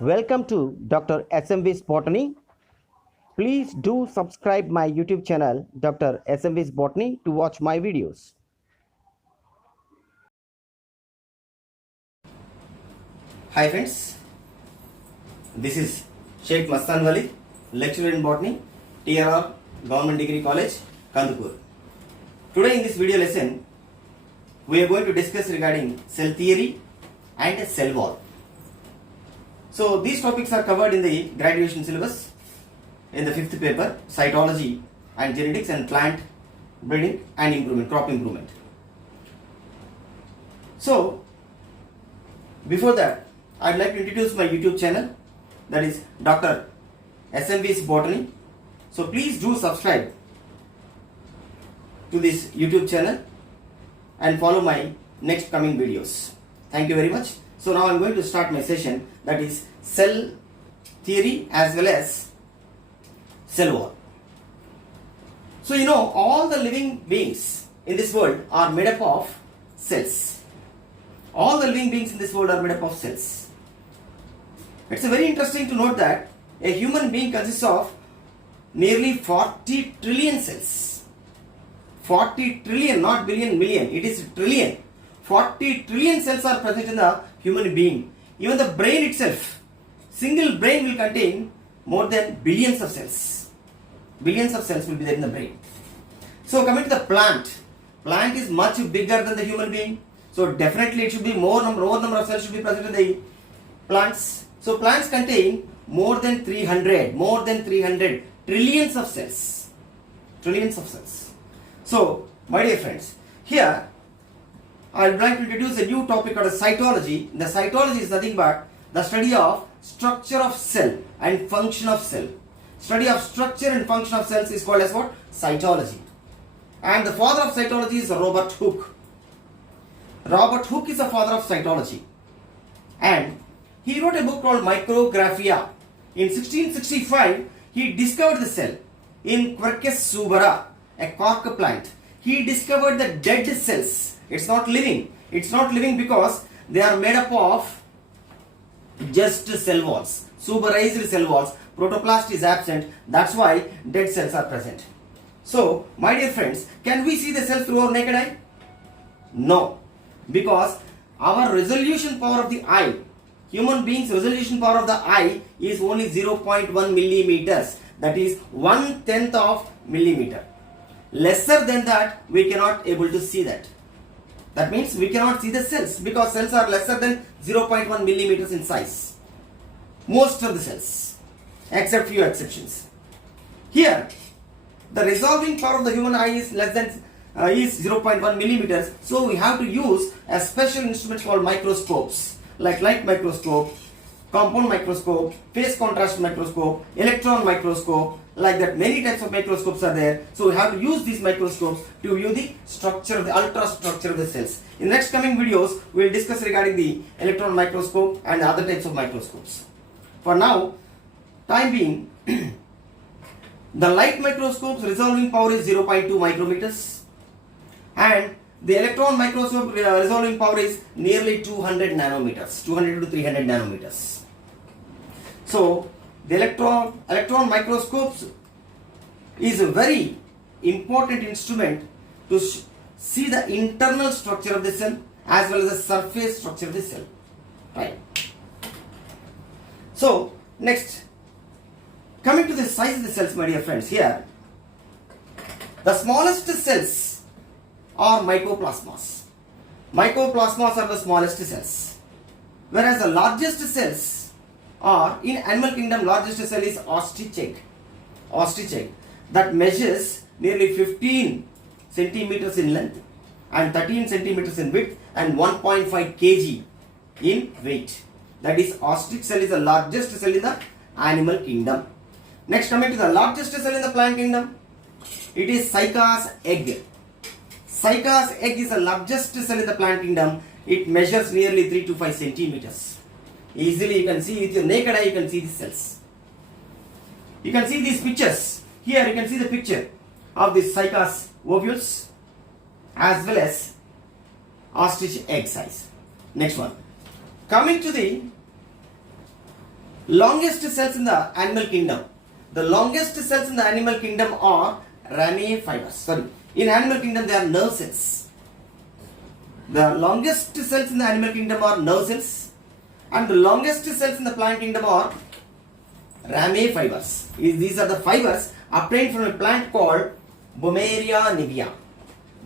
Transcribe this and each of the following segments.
Welcome to Dr. SMV's Botany. Please do subscribe my YouTube channel Dr. SMV's Botany to watch my videos. Hi friends, this is Sheikh Mastan Wali, lecturer in botany, TRR Government Degree College, Kandapur. Today in this video lesson, we are going to discuss regarding cell theory and cell wall. So these topics are covered in the graduation syllabus in the 5th paper, cytology and genetics and plant breeding and improvement, crop improvement. So before that, I'd like to introduce my YouTube channel, that is Dr. SMV's Botany. So please do subscribe to this YouTube channel and follow my next coming videos. Thank you very much. So now I'm going to start my session, that is cell theory as well as cell wall. So you know, all the living beings in this world are made up of cells. All the living beings in this world are made up of cells. It's very interesting to note that a human being consists of nearly 40 trillion cells. 40 trillion, not billion, million, it is trillion. 40 trillion cells are present in the human being. Even the brain itself, single brain will contain more than billions of cells. Billions of cells will be there in the brain. So coming to the plant is much bigger than the human being. So definitely it should be more number of cells should be present in the plants. So plants contain more than 300 trillions of cells. Trillions of cells. So my dear friends, here I would like to introduce a new topic called cytology. The cytology is nothing but the study of structure of cell and function of cell. Study of structure and function of cells is called as what? Cytology. And the father of cytology is Robert Hooke. Robert Hooke is the father of cytology. And he wrote a book called Micrographia. In 1665, he discovered the cell in Quercus subera, a cork plant. He discovered the dead cells. It's not living. It's not living because they are made up of just cell walls, suberized cell walls. Protoplast is absent. That's why dead cells are present. So, my dear friends, can we see the cells through our naked eye? No, because our resolution power of the eye, human beings' resolution power of the eye is only 0.1 millimeters. That is 1/10 of millimeter. Lesser than that, we cannot able to see that. That means we cannot see the cells because cells are lesser than 0.1 millimeters in size. Most of the cells, except few exceptions. Here, the resolving power of the human eye is less than is 0.1 millimeters. So we have to use a special instrument called microscopes, like light microscope, compound microscope, phase contrast microscope, electron microscope, like that. Many types of microscopes are there. So we have to use these microscopes to view the structure of the ultrastructure of the cells. In next coming videos, we will discuss regarding the electron microscope and other types of microscopes. For now, time being, the light microscope's resolving power is 0.2 micrometers and the electron microscope resolving power is nearly 200 nanometers, 200 to 300 nanometers. So the electron microscopes is a very important instrument to see the internal structure of the cell as well as the surface structure of the cell. Right. So next, coming to the size of the cells, my dear friends, here the smallest cells are mycoplasmas. Mycoplasmas are the smallest cells, whereas the largest cells are in animal kingdom. Largest cell is ostrich egg. Ostrich egg that measures nearly 15 centimeters in length and 13 centimeters in width and 1.5 kg in weight. That is, ostrich cell is the largest cell in the animal kingdom. Next, coming to the largest cell in the plant kingdom, it is cycas egg. Cycas egg is the largest cell in the plant kingdom. It measures nearly 3 to 5 centimeters. Easily you can see with your naked eye, you can see the cells. You can see these pictures. Here you can see the picture of the cycas ovules as well as ostrich egg size. Next one. Coming to the longest cells in the animal kingdom. The longest cells in the animal kingdom are rami fibers. Sorry, in animal kingdom they are nerve cells. The longest cells in the animal kingdom are nerve cells, and the longest cells in the plant kingdom are rami fibers. These are the fibers obtained from a plant called Bomarea nivea.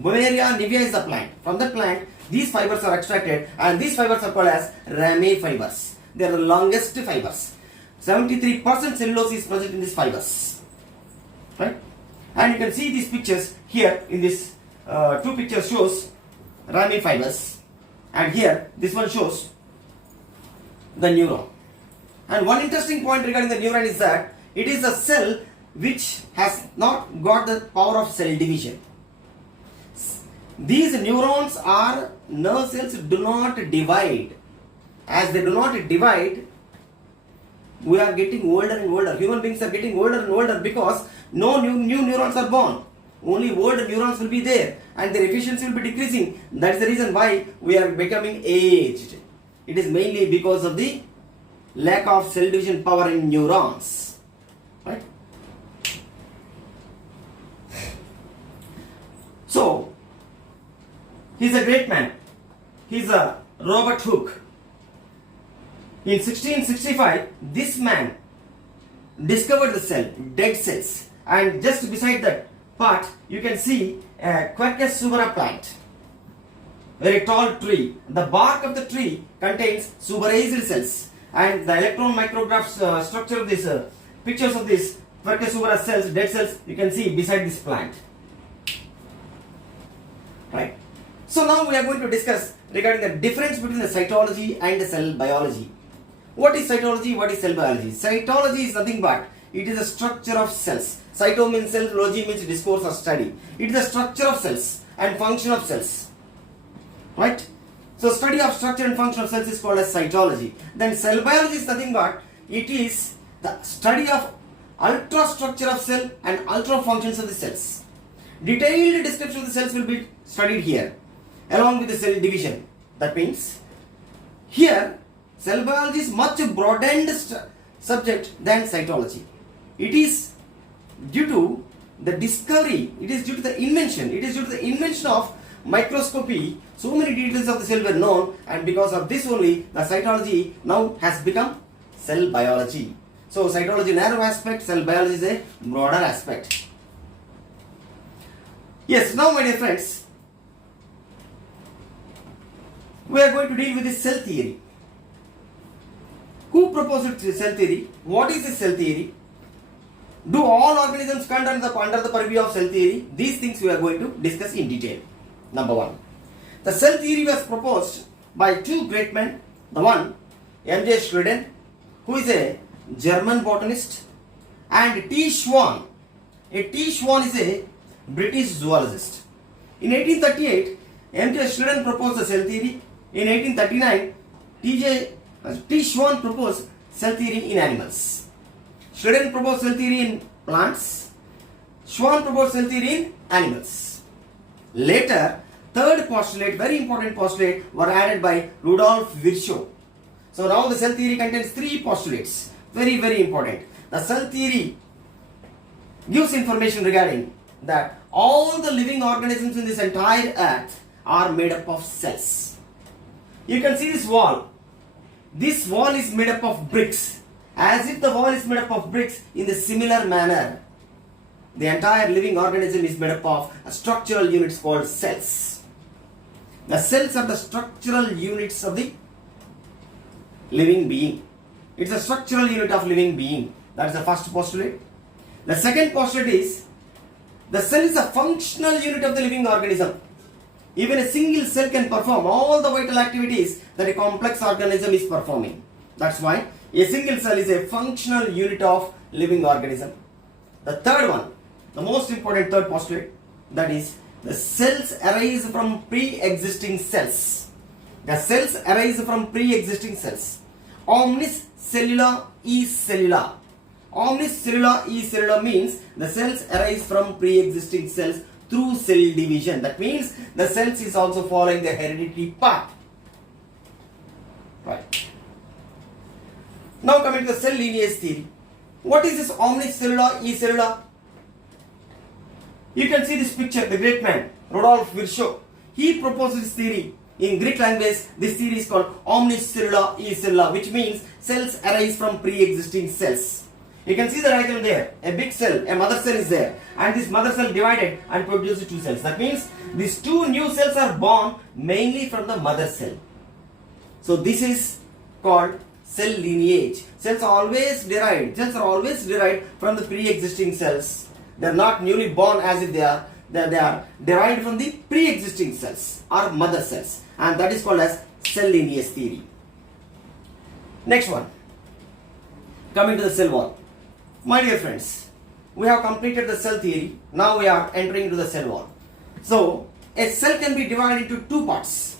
Bomarea nivea is the plant. From the plant, these fibers are extracted, and these fibers are called as rami fibers. They are the longest fibers. 73% cellulose is present in these fibers. Right? And you can see these pictures here in this two pictures shows rami fibers, and here this one shows the neuron. And one interesting point regarding the neuron is that it is a cell which has not got the power of cell division. These neurons are nerve cells do not divide. As they do not divide, we are getting older and older. Human beings are getting older and older because no new neurons are born. Only old neurons will be there, and their efficiency will be decreasing. That's the reason why we are becoming aged. It is mainly because of the lack of cell division power in neurons. Right? So, he's a great man. He's a Robert Hooke. In 1665, this man discovered the cell, dead cells, and just beside that part, you can see a Quercus subera plant, very tall tree. The bark of the tree contains suberized cells, and the electron micrograph structure of this pictures of this Quercus subera cells, dead cells, you can see beside this plant. Right. So now we are going to discuss regarding the difference between the cytology and the cell biology. What is cytology? What is cell biology? Cytology is nothing but it is a structure of cells. Cyto means cell, logy means discourse or study. It is the structure of cells and function of cells. Right? So study of structure and function of cells is called as cytology. Then cell biology is nothing but it is the study of ultra structure of cell and ultra functions of the cells. Detailed description of the cells will be studied here along with the cell division. That means here cell biology is much broadened subject than cytology. It is due to the discovery, it is due to the invention of microscopy. So many details of the cell were known, and because of this only the cytology now has become cell biology. So cytology narrow aspect, cell biology is a broader aspect. Yes, now my dear friends, we are going to deal with the cell theory. Who proposed cell theory? What is the cell theory? Do all organisms come under the purview of cell theory? These things we are going to discuss in detail. Number one, the cell theory was proposed by two great men. The one, M.J. Schleiden, who is a German botanist, and T. Schwann. T. Schwann is a British zoologist. In 1838, M.J. Schleiden proposed the cell theory. In 1839, T. Schwann proposed cell theory in animals. Schleiden proposed cell theory in plants. Schwann proposed cell theory in animals. Later, third postulate, very important postulate, were added by Rudolf Virchow. So now the cell theory contains three postulates. Very, very important. The cell theory gives information regarding that all the living organisms in this entire earth are made up of cells. You can see this wall. This wall is made up of bricks. As if the wall is made up of bricks, in the similar manner, the entire living organism is made up of structural units called cells. The cells are the structural units of the living being. It's a structural unit of living being. That is the first postulate. The second postulate is the cell is a functional unit of the living organism. Even a single cell can perform all the vital activities that a complex organism is performing. That's why a single cell is a functional unit of living organism. The third one, the most important third postulate, that is the cells arise from pre-existing cells. The cells arise from pre-existing cells. Omnis cellula is cellula. Omnis cellula is cellula means the cells arise from pre-existing cells through cell division. That means the cells is also following the hereditary path. Right. Now coming to the cell lineage theory. What is this omnicellular e-cellular? You can see this picture, the great man, Rudolf Virchow. He proposed this theory. In Greek language, this theory is called omnicellular e-cellular, which means cells arise from pre-existing cells. You can see the diagram there. A big cell, a mother cell is there. And this mother cell divided and produces two cells. That means these two new cells are born mainly from the mother cell. So this is called cell lineage. Cells are always derived from the pre-existing cells. They are not newly born as if they are. They are derived from the pre-existing cells or mother cells, and that is called as cell lineage theory. Next one, coming to the cell wall. My dear friends, we have completed the cell theory. Now we are entering into the cell wall. So a cell can be divided into two parts.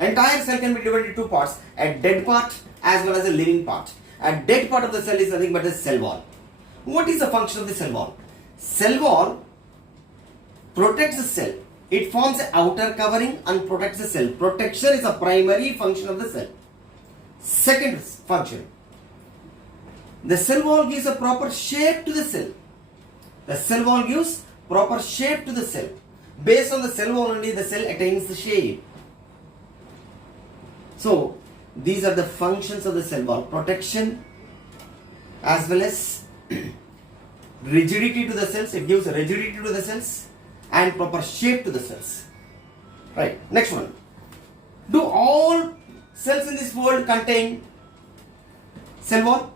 Entire cell can be divided into two parts, a dead part as well as a living part. A dead part of the cell is nothing but a cell wall. What is the function of the cell wall? Cell wall protects the cell. It forms an outer covering and protects the cell. Protection is a primary function of the cell. Second function, the cell wall gives a proper shape to the cell. The cell wall gives proper shape to the cell. Based on the cell wall only, the cell attains the shape. So these are the functions of the cell wall: protection as well as rigidity to the cells. It gives rigidity to the cells and proper shape to the cells. Right. Next one. Do all cells in this world contain cell wall?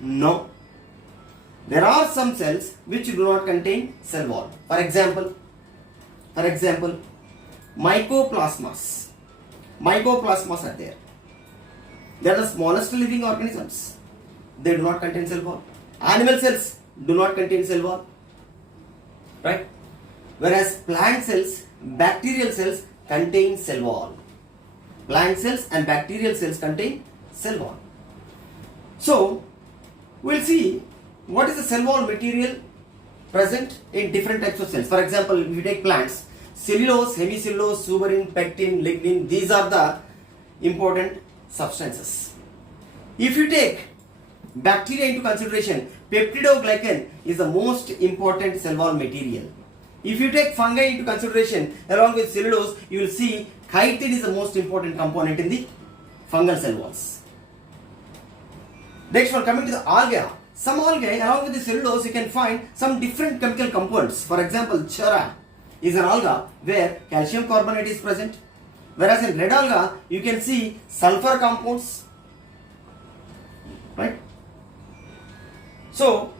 No. There are some cells which do not contain cell wall. For example, mycoplasmas. Mycoplasmas are there. They are the smallest living organisms. They do not contain cell wall. Animal cells do not contain cell wall. Right? Whereas plant cells, bacterial cells contain cell wall. Plant cells and bacterial cells contain cell wall. So, we'll see what is the cell wall material present in different types of cells. For example, if you take plants, cellulose, hemicellulose, suberin, pectin, lignin, these are the important substances. If you take bacteria into consideration, peptidoglycan is the most important cell wall material. If you take fungi into consideration along with cellulose, you will see chitin is the most important component in the fungal cell walls. Next one, coming to the algae. Some algae along with the cellulose, you can find some different chemical compounds. For example, chara is an alga where calcium carbonate is present. Whereas in red alga, you can see sulfur compounds. Right? So,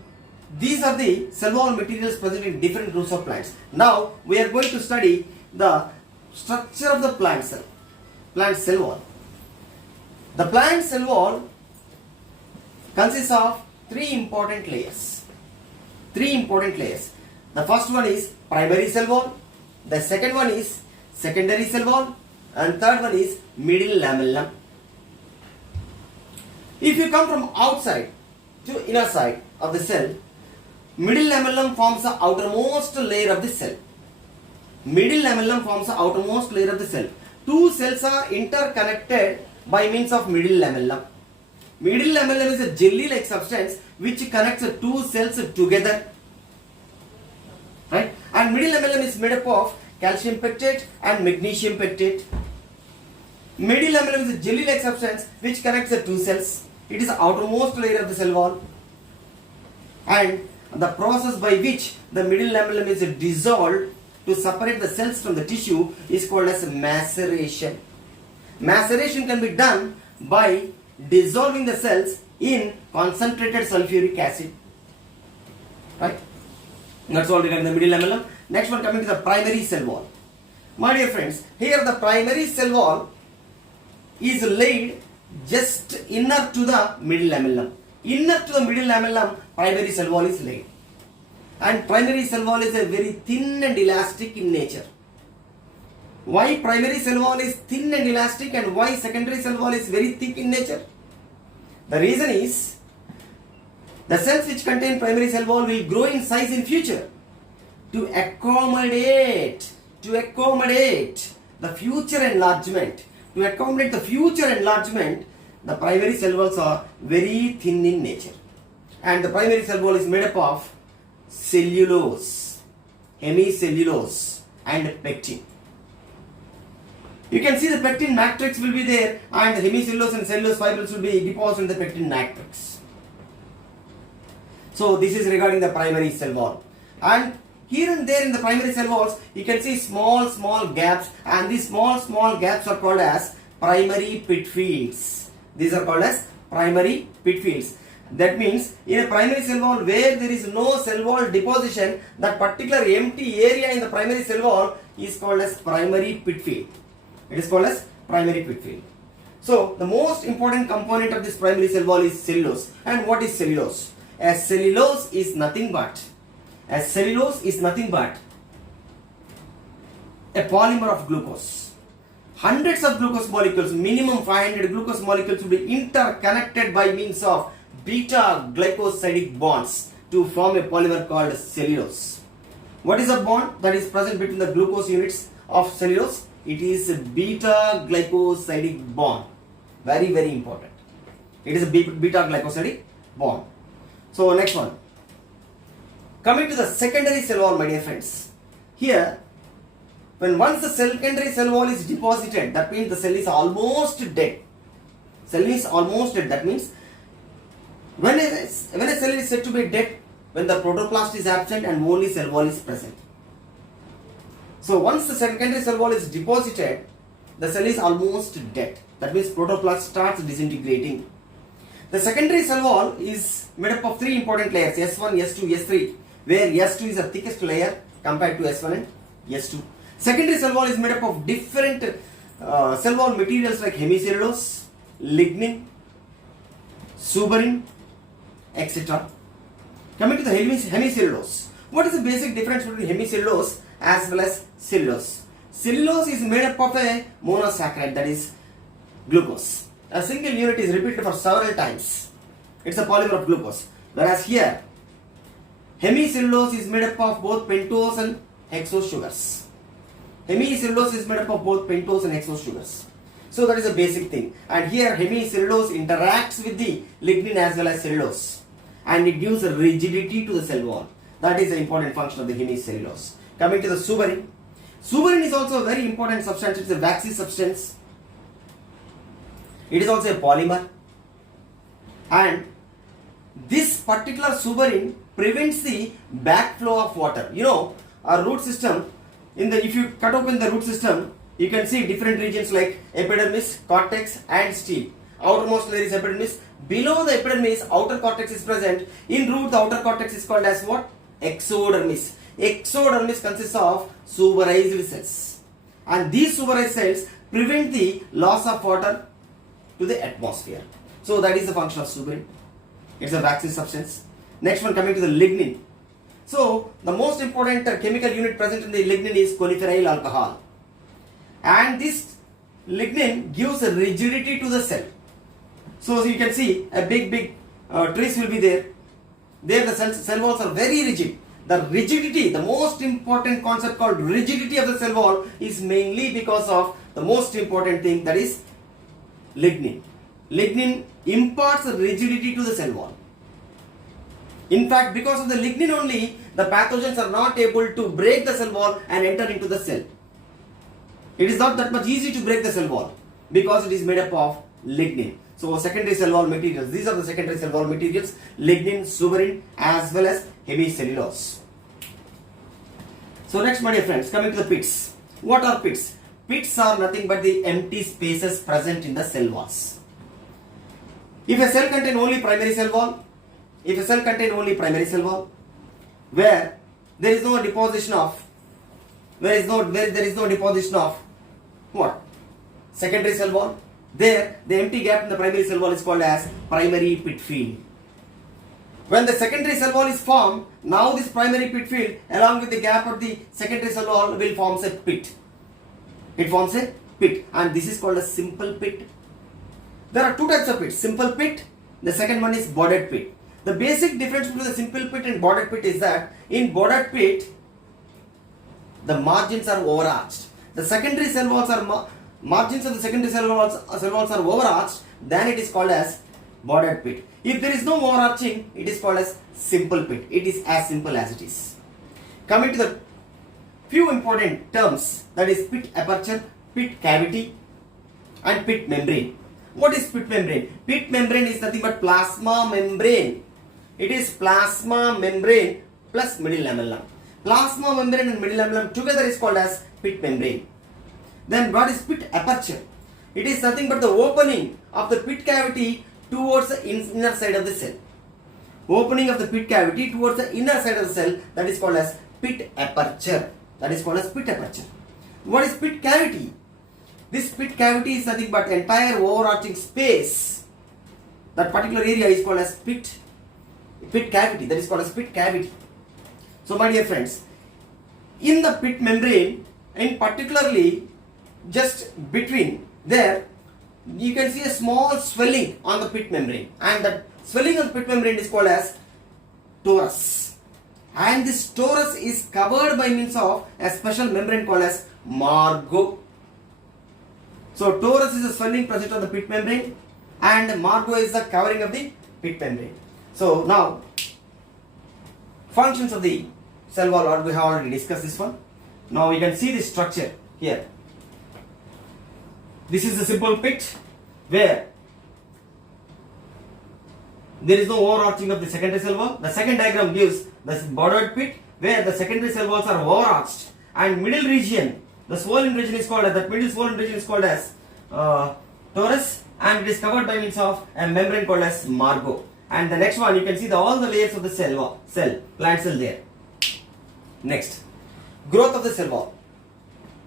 these are the cell wall materials present in different groups of plants. Now, we are going to study the structure of the plant cell wall. The plant cell wall consists of three important layers. The first one is primary cell wall, the second one is secondary cell wall, and third one is middle lamellum. If you come from outside to inner side of the cell, middle lamellum forms the outermost layer of the cell. Two cells are interconnected by means of middle lamellum. Middle lamellum is a jelly-like substance which connects the two cells together. Right? And middle lamellum is made up of calcium pectate and magnesium pectate. Middle lamellum is a jelly-like substance which connects the two cells. It is the outermost layer of the cell wall. And the process by which the middle lamellum is dissolved to separate the cells from the tissue is called as maceration. Maceration can be done by dissolving the cells in concentrated sulfuric acid. Right? That's all regarding the middle lamellum. Next one, coming to the primary cell wall. My dear friends, here the primary cell wall is laid just inner to the middle lamellum. Inner to the middle lamellum, primary cell wall is laid. And primary cell wall is a very thin and elastic in nature. Why primary cell wall is thin and elastic and why secondary cell wall is very thick in nature? The reason is, the cells which contain primary cell wall will grow in size in future. To accommodate the future enlargement, the primary cell walls are very thin in nature. And the primary cell wall is made up of cellulose, hemicellulose and pectin. You can see the pectin matrix will be there and the hemicellulose and cellulose fibrils will be deposited in the pectin matrix. So this is regarding the primary cell wall. And here and there in the primary cell walls, you can see small gaps, and these small gaps are called as primary pit fields. These are called as primary pit fields. That means in a primary cell wall where there is no cell wall deposition, that particular empty area in the primary cell wall is called as primary pit field. It is called as primary pit field. So the most important component of this primary cell wall is cellulose. And what is cellulose? As cellulose is nothing but a polymer of glucose. Hundreds of glucose molecules, minimum 500 glucose molecules will be interconnected by means of beta glycosidic bonds to form a polymer called cellulose. What is a bond that is present between the glucose units of cellulose? It is a beta glycosidic bond. Very important. It is a beta glycosidic bond. So next one. Coming to the secondary cell wall, my dear friends. Here, when once the secondary cell wall is deposited, that means the cell is almost dead. Cell is almost dead. That means when a cell is said to be dead, when the protoplast is absent and only cell wall is present. So once the secondary cell wall is deposited, the cell is almost dead. That means protoplast starts disintegrating. The secondary cell wall is made up of three important layers, S1, S2, S3, where S2 is the thickest layer compared to S1 and S2. Secondary cell wall is made up of different cell wall materials like hemicellulose, lignin, suberin, etc. Coming to the hemicellulose. What is the basic difference between hemicellulose as well as cellulose? Cellulose is made up of a monosaccharide, that is glucose. A single unit is repeated for several times. It's a polymer of glucose. Whereas here, hemicellulose is made up of both pentose and hexose sugars. Hemicellulose is made up of both pentose and hexose sugars. So that is a basic thing. And here hemicellulose interacts with the lignin as well as cellulose. And it gives a rigidity to the cell wall. That is the important function of the hemicellulose. Coming to the suberin. Suberin is also a very important substance. It's a waxy substance. It is also a polymer. And this particular suberin prevents the backflow of water. You know, our root system, if you cut open the root system, you can see different regions like epidermis, cortex and stem. Outermost layer is epidermis. Below the epidermis, outer cortex is present. In root, the outer cortex is called as what? Exodermis. Exodermis consists of suberized cells. And these suberized cells prevent the loss of water to the atmosphere. So that is the function of suberin. It's a waxy substance. Next one, coming to the lignin. So the most important chemical unit present in the lignin is coniferyl alcohol. And this lignin gives a rigidity to the cell. So you can see a big trees will be there. There the cell walls are very rigid. The rigidity, the most important concept called rigidity of the cell wall is mainly because of the most important thing, that is lignin. Lignin imparts rigidity to the cell wall. In fact, because of the lignin only, the pathogens are not able to break the cell wall and enter into the cell. It is not that much easy to break the cell wall because it is made up of lignin. So secondary cell wall materials, these are the secondary cell wall materials: lignin, suberin as well as hemicellulose. So next, my dear friends, coming to the pits. What are pits? Pits are nothing but the empty spaces present in the cell walls. If a cell contains only primary cell wall, where there is no deposition of, there is no deposition of what? Secondary cell wall. There, the empty gap in the primary cell wall is called as primary pit field. When the secondary cell wall is formed, now this primary pit field along with the gap of the secondary cell wall will form a pit. It forms a pit, and this is called a simple pit. There are two types of pits: simple pit, the second one is bordered pit. The basic difference between the simple pit and bordered pit is that in bordered pit, the margins are overarched. The secondary cell walls are margins of the secondary cell walls are overarched, then it is called as bordered pit. If there is no overarching, it is called as simple pit. It is as simple as it is. Coming to the few important terms, that is pit aperture, pit cavity and pit membrane. What is pit membrane? Pit membrane is nothing but plasma membrane. It is plasma membrane plus middle lamellum. Plasma membrane and middle lamellum together is called as pit membrane. Then what is pit aperture? It is nothing but the opening of the pit cavity towards the inner side of the cell. Opening of the pit cavity towards the inner side of the cell, that is called as pit aperture. That is called as pit aperture. What is pit cavity? This pit cavity is nothing but entire overarching space. That particular area is called as pit cavity. That is called as pit cavity. So my dear friends, in the pit membrane, in particularly just between there, you can see a small swelling on the pit membrane, and that swelling on the pit membrane is called as torus. And this torus is covered by means of a special membrane called as margo. So torus is a swelling present on the pit membrane, and margo is the covering of the pit membrane. So now, functions of the cell wall, we have already discussed this one. Now you can see the structure here. This is the simple pit where there is no overarching of the secondary cell wall. The second diagram gives the bordered pit where the secondary cell walls are overarched, and middle region, the swollen region is called as, that middle swollen region is called as torus, and it is covered by means of a membrane called as margo. And the next one, you can see all the layers of the plant cell there. Next, growth of the cell wall.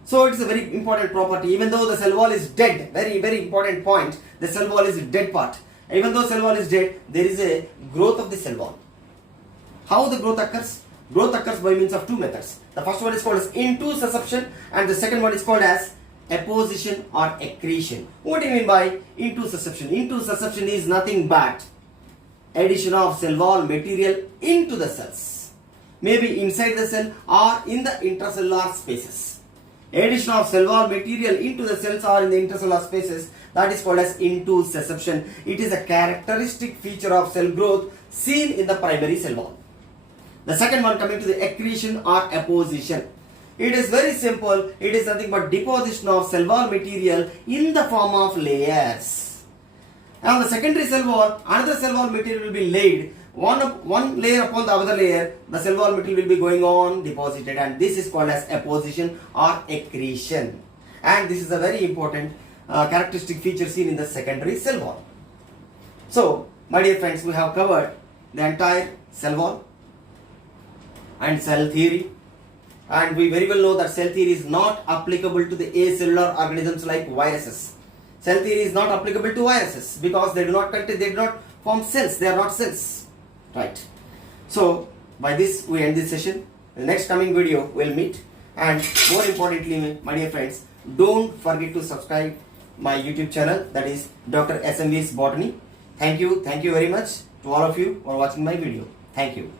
So it is a very important property. Even though the cell wall is dead, very very important point, the cell wall is a dead part. Even though cell wall is dead, there is a growth of the cell wall. How the growth occurs? Growth occurs by means of two methods. The first one is called as intussusception, and the second one is called as apposition or accretion. What do you mean by intussusception? Intussusception is nothing but addition of cell wall material into the cells, maybe inside the cell or in the intracellular spaces. Addition of cell wall material into the cells or in the intracellular spaces, that is called as intussusception. It is a characteristic feature of cell growth seen in the primary cell wall. The second one, coming to the accretion or apposition. It is very simple. It is nothing but deposition of cell wall material in the form of layers. On the secondary cell wall, another cell wall material will be laid. One layer upon the other layer, the cell wall material will be going on deposited, and this is called as apposition or accretion. And this is a very important characteristic feature seen in the secondary cell wall. So, my dear friends, we have covered the entire cell wall and cell theory, and we very well know that cell theory is not applicable to the acellular organisms like viruses. Cell theory is not applicable to viruses because they do not form cells. They are not cells, right? So by this we end this session. The next coming video we'll meet, and more importantly, my dear friends, don't forget to subscribe my YouTube channel, that is Dr. SMV's Botany. Thank you very much to all of you for watching my video. Thank you.